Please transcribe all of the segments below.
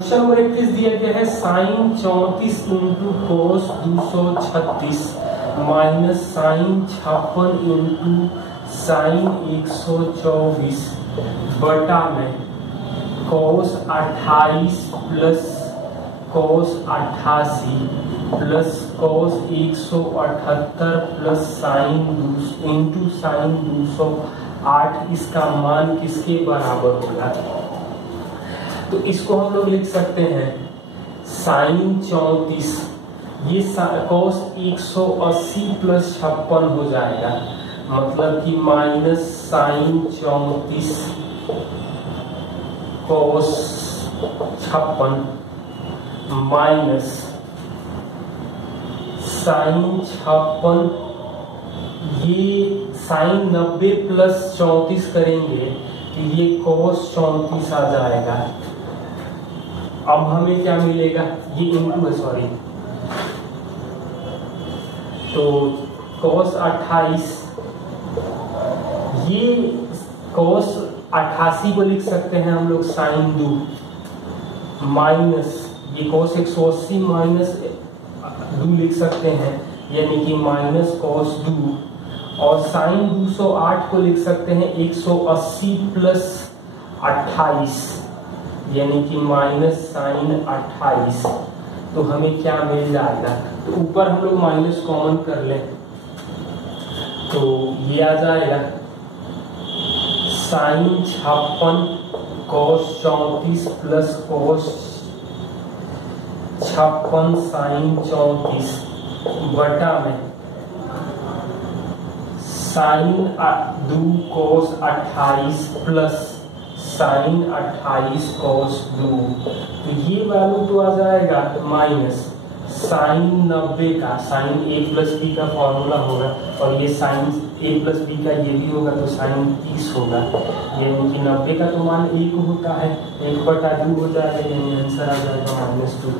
Question number 31 दिया गया है sine 34 into cos 236 minus sine 56 into sine 124 बटा में cos 28 plus cos 88 plus cos 178 plus sine into sine 208 इसका मान किसके बराबर होगा। तो इसको हम लोग लिख सकते हैं साइन 34 ये कोस 180 प्लस 56 हो जाएगा, मतलब कि माइनस साइन 34 कोस 56 माइनस साइन 56 ये साइन 90 प्लस 34 करेंगे तो ये कोस 34 आ जाएगा। अब हमें क्या मिलेगा, ये इंटू है सॉरी, तो कोस 28 ये कोस 88 को लिख सकते हैं हम लोग साइन 2 माइनस ये कोस 180 माइनस 2 लिख सकते हैं यानी कि माइनस कोस 2 और साइन 208 को लिख सकते हैं 180 प्लस 28 यानी कि माइनस साइन 28। तो हमें क्या मिल जाएगा, तो ऊपर हम लोग माइनस कॉमन कर लें तो ये आ जाएगा साइन 56 कोस 34 प्लस कोस 56 साइन 34 बटा में साइन 2 कोस 28 प्लस साइन 28 कोस 2। तो ये वैल्यू तो आ जाएगा माइनस साइन 90 का, साइन a प्लस बी का फॉर्मूला होगा और ये साइन a प्लस बी का ये भी होगा तो साइन 30 होगा, यानी कि 90 का तो मान 1 होता है, 1/2 हो जाएगा, यानी आंसर आ जाएगा -2।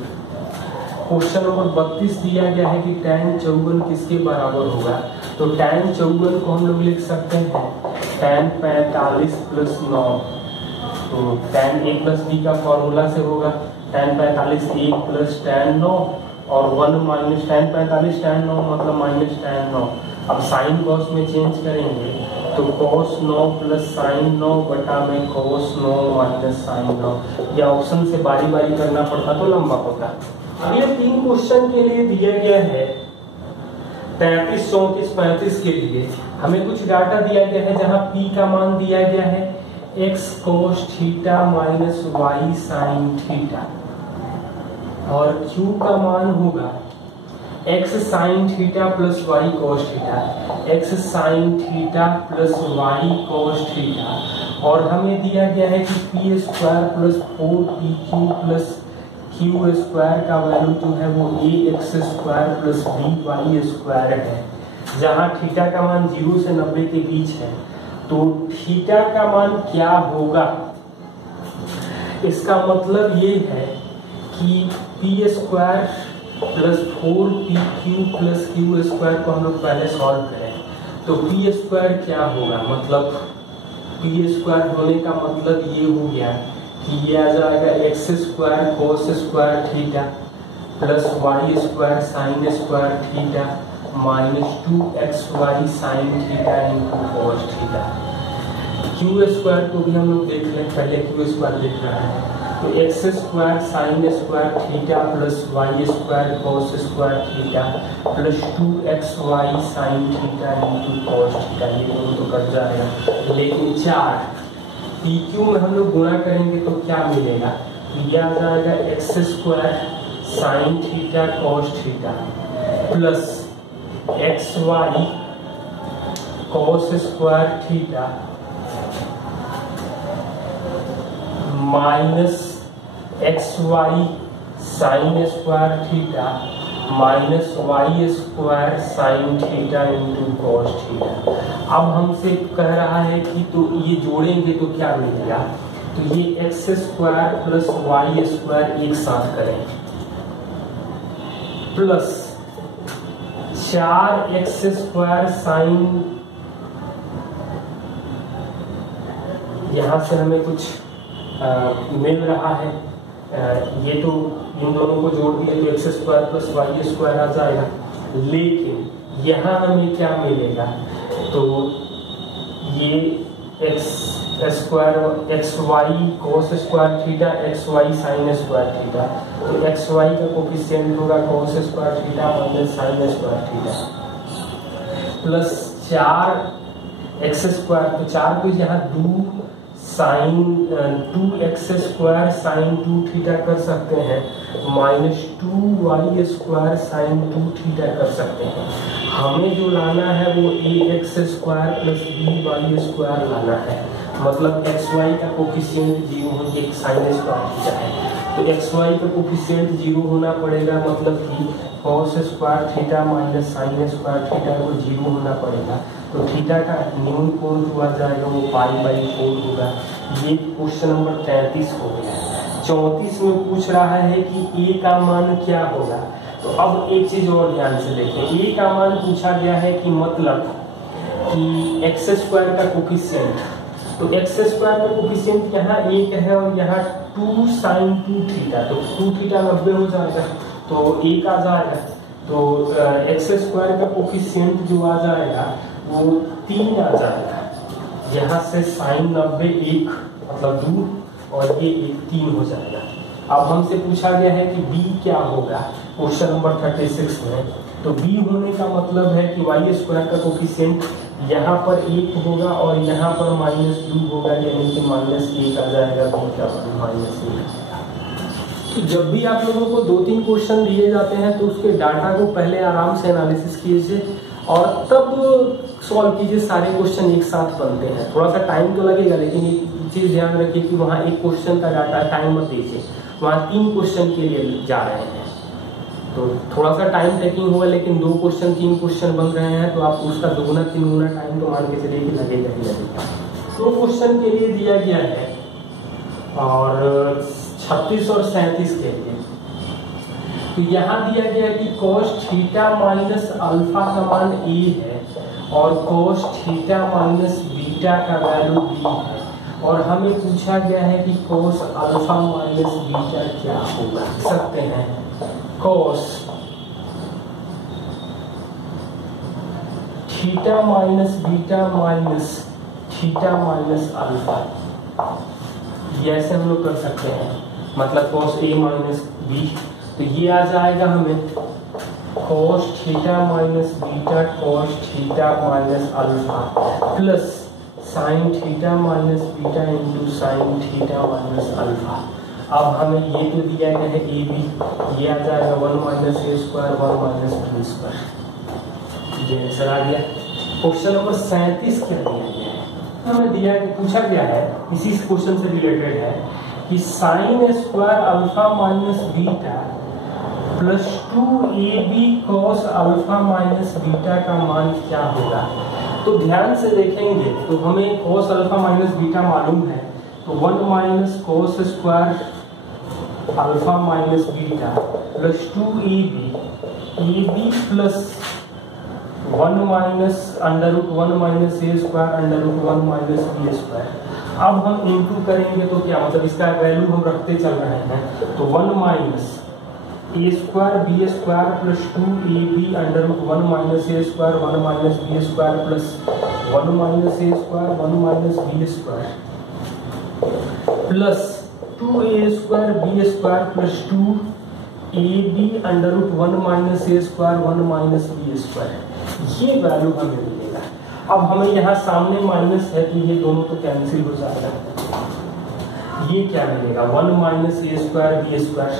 क्वेश्चन नंबर 32 दिया गया है कि tan 54 किसके बराबर होगा। तो tan 54 को हम लोग लिख सकते हैं tan 45 प्लस 9, तो tan a प्लस b का फॉर्मूला से होगा tan 45 1 प्लस tan 9 और 1 माइनस tan 45 tan 9 मतलब माइनस tan 9। अब साइन कॉस में चेंज करेंगे तो cos 9 प्लस साइन 9 बटा में cos 9 माइनस साइन 9। यह ऑप्शन से बारी बारी करना पड़ता तो लंबा होता। अगले 3 क्वेश्चन के लिए दिया गया है 33, 34, 35 के लिए हमें कुछ डाटा दिया गया है जहां p का मान दिया गया है x cos theta minus y sine theta और q का मान होगा x sine theta plus y cos theta, x sine theta plus y cos theta और हमें दिया गया है कि p square plus 4pq plus q square का वैल्यू जो है वो ax square plus by square है, जहां थीटा का मान 0 से 90 के बीच है। तो थीटा का मान क्या होगा, इसका मतलब ये है कि p square plus 4pq plus q square को हम लोग पहले सॉल्व करें तो p स्क्वायर क्या होगा, मतलब p स्क्वायर होने का मतलब ये हो गया कि ये आ जाएगा x स्क्वायर कोस square theta plus y square sine square theta minus 2xy sine theta into cos theta. q square को भी हम लोग देख लें, पहले q स्क्वायर देख रहा है तो x square sine square theta plus y square कोस square theta plus 2xy sine theta into cos theta, ये दोनों तो कट जाएगा। लेकिन 4 pq में हम लोग गुणा करेंगे तो क्या मिलेगा, ये आ जाएगा x square sine theta cos theta plus xy कोस square theta minus xy sign square theta minus y square sine theta into cos theta. अब हमसे कह रहा है कि तो ये जोड़ेंगे तो क्या मिलेगा, तो ये x square plus y square एक साथ करें प्लस 4x स्क्वायर साइन यहाँ से हमें कुछ मिल रहा है ये तो इन दोनों को जोड़ दिए तो x square plus y square आ जाएगा, लेकिन यहाँ हमें क्या मिलेगा, तो ये x square x y cos square theta x y sine square theta, तो एक्स वाई का कोफिशिएंट होगा cos square theta minus sine square theta plus 4 x square, तो 4 को यहाँ 2 sine 2 x square sine 2 theta कर सकते हैं minus 2 y square sine 2 theta कर सकते हैं। हमें जो लाना है वो a x square plus b y square लाना है, मतलब एक्स वाई का कोफिशिएंट 0 हो, एक साइन स्क्वायर थीटा है तो एक्स वाई का कोफिशिएंट 0 होना पड़ेगा, मतलब कि cos square theta minus sine square theta को 0 होना पड़ेगा, तो थीटा का न्यून कोण जो आ जाएगा वो π/4 होगा। ये क्वेश्चन नंबर 33 हो गया। 34 में पूछ रहा है कि ए का मान क्या होगा, तो अब एक चीज और ध्यान से देखें, ए का मान पूछा गया है कि मतलब कि एक्स स्क्वायर का कोफिशिएंट, तो एक्स स्क्वायर का कोफिशिएंट यहाँ 1 है और यहाँ 2 साइन 2 थीटा, तो 2 थीटा 90 हो जाएगा तो 1 आ जाएगा, तो एक्स स्क्वायर का कोफिशिएंट जो आ जाएगा वो 3 आ जाएगा। यहाँ से साइन 90 1 मतलब 2 और ये 3 हो जाएगा। अब हमसे पूछा गया है कि बी क्या होगा क्वेश्चन नंबर 36 में, तो बी होने का मतलब है कि वाई स्क्वायर का कोफिशिएंट यहाँ पर 1 होगा और यहाँ पर -2 होगा, यानी कि -1 आ जाएगा, बी का -1। तो जब भी आप लोगों को 2-3 क्वेश्चन दिए जाते हैं तो उसके डाटा को पहले आराम से एनालिसिस कीजिए और तब सॉल्व कीजिए। सारे क्वेश्चन एक साथ बनते हैं, थोड़ा सा टाइम तो लगेगा, लेकिन एक चीज ध्यान रखिए कि वहाँ एक क्वेश्चन का डाटा टाइम मत दीजिए, वहाँ 3 क्वेश्चन के लिए जा रहे हैं तो थोड़ा सा टाइम टेकिंग होगा, लेकिन 2 क्वेश्चन 3 क्वेश्चन बन रहे हैं तो आप उसका 2-3 गुना टाइम तो मान के चलिए कि लगेगा ही लगेगा। 2 क्वेश्चन के लिए दिया गया है और 36 और 37 के लिए, तो यहाँ दिया गया कि cos थीटा माइनस अल्फा का मान a है और cos थीटा माइनस बीटा का वैल्यू b है, और हमें पूछा गया है कि cos अल्फा माइनस बीटा क्या होगा। लिख सकते हैं cos theta minus beta minus theta minus alpha, ये ऐसे हम लोग कर सकते हैं, मतलब cos a माइनस b, तो ये आ जाएगा हमें cos theta minus beta cos theta minus alpha plus sine theta minus beta into sine theta minus alpha. अब हमें ये तो दिया गया है ए बी, ये आ जाएगा 1 minus a square 1 minus B square, ये आंसर आ गया। क्वेश्चन नंबर 37 क्या दिया गया है, हमें दिया पूछा गया है, इसी क्वेश्चन से रिलेटेड है कि sign square alpha minus beta plus 2ab cos alpha minus beta का मान क्या होगा। तो ध्यान से देखेंगे तो हमें cos अल्फा माइनस बीटा मालूम है, तो 1 minus cos square alpha minus beta plus 2ab plus 1 minus √1 minus a square √1 minus B square. अब हम इंटू करेंगे तो क्या मतलब इसका वैल्यू हम रखते चल रहे हैं, तो 1 minus a square b square plus 2ab √1 minus a square 1 minus B square plus 1 minus a square 1 minus B square plus 2a square b square plus 2ab √1 minus a square 1 minus B square, ये value हमें मिलेगा। अब हमें यहाँ सामने minus है तो ये दोनों तो कैंसिल हो जाएगा, ये क्या मिलेगा 1 minus a square b square,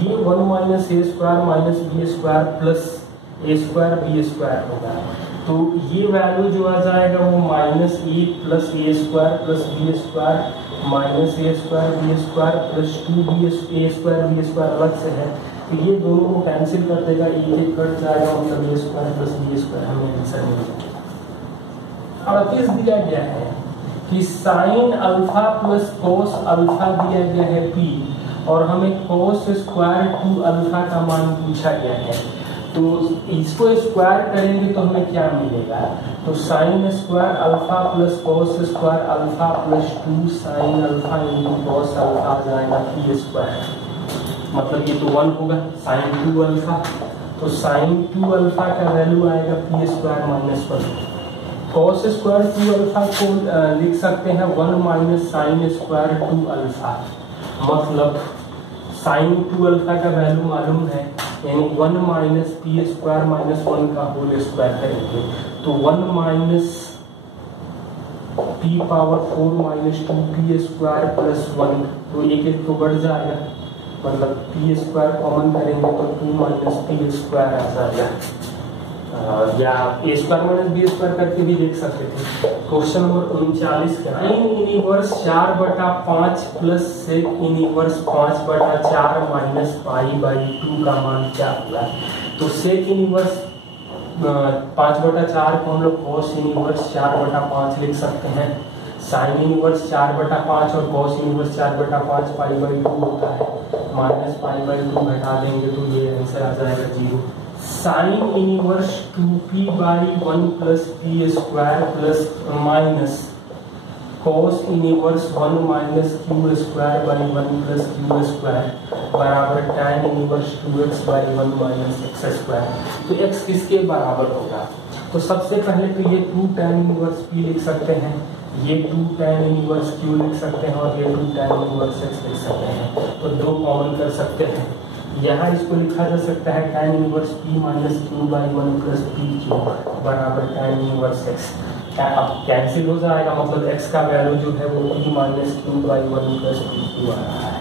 ये 1 minus a square minus B square plus a square b square होगा, तो ये वैल्यू जो आ जाएगा वो minus a plus a square plus b square minus a square b square plus 2b a square b square अलग से है, तो ये दोनों को कैंसिल कर देगा, एक कट जाएगा, मतलब ए स्क्वायर प्लस बी स्क्वायर हमें आंसर मिल जाएगा। अब इस दिया गया है कि sine alpha plus cos alpha दिया गया है p और हमें कोस स्क्वायर 2 अल्फा का मान पूछा गया है, तो इसको स्क्वायर करेंगे तो हमें क्या मिलेगा, तो sine square alpha plus cos square alpha plus 2 sine alpha into cos alpha आ जाएगा p स्क्वायर। मतलब ये तो 1 होगा साइन 2 अल्फा, तो साइन 2 अल्फा का वैल्यू आएगा p square minus 1। Cos square 2 alpha को लिख सकते हैं 1 माइनस साइन स्क्वायर 2 अल्फा, मतलब साइन 2 अल्फा का वैल्यू मालूम है, यानी 1 माइनस पी स्क्वायर माइनस 1 का होल स्क्वायर करेंगे तो 1 minus P power 4 minus 2 P square plus 1, तो एक एक तो बढ़ जाएगा, मतलब पी स्क्वायर कॉमन करेंगे तो 2 माइनस पी स्क्वायर आ जाएगा, या A square minus B square करके भी देख सकते थे। क्वेश्चन नंबर 39 का sine inverse 4/5 plus sec inverse 5/4 minus pi by 2 का मान क्या हुआ? तो सेक इनवर्स 5/4 को हम लोग कॉस इनवर्स 4/5 लिख सकते हैं, साइन इनवर्स 4/5 और कॉस इनवर्स 4/5 पाई बाई 2 होता है, माइनस पाई बाई 2 घटा देंगे तो ये आंसर आ जाएगा 0। Sine inverse 2p by 1 plus P square plus minus cos inverse 1 minus Q square by 1 plus Q square बराबर tan inverse 2x by 1 minus x square. तो x किसके बराबर होगा? तो सबसे पहले तो ये 2 tan इनवर्स p लिख सकते हैं, ये 2 tan इनवर्स q लिख सकते हैं और ये 2 tan इनवर्स x लिख सकते हैं, तो 2 कॉमन कर सकते हैं। यहाँ इसको लिखा जा सकता है tan inverse p minus q by 1 plus p Q बराबर tan इनवर्स x। अब कैंसिल हो जाएगा, मतलब x का वैल्यू जो है वो p minus q by 1 plus p q आ रहा है।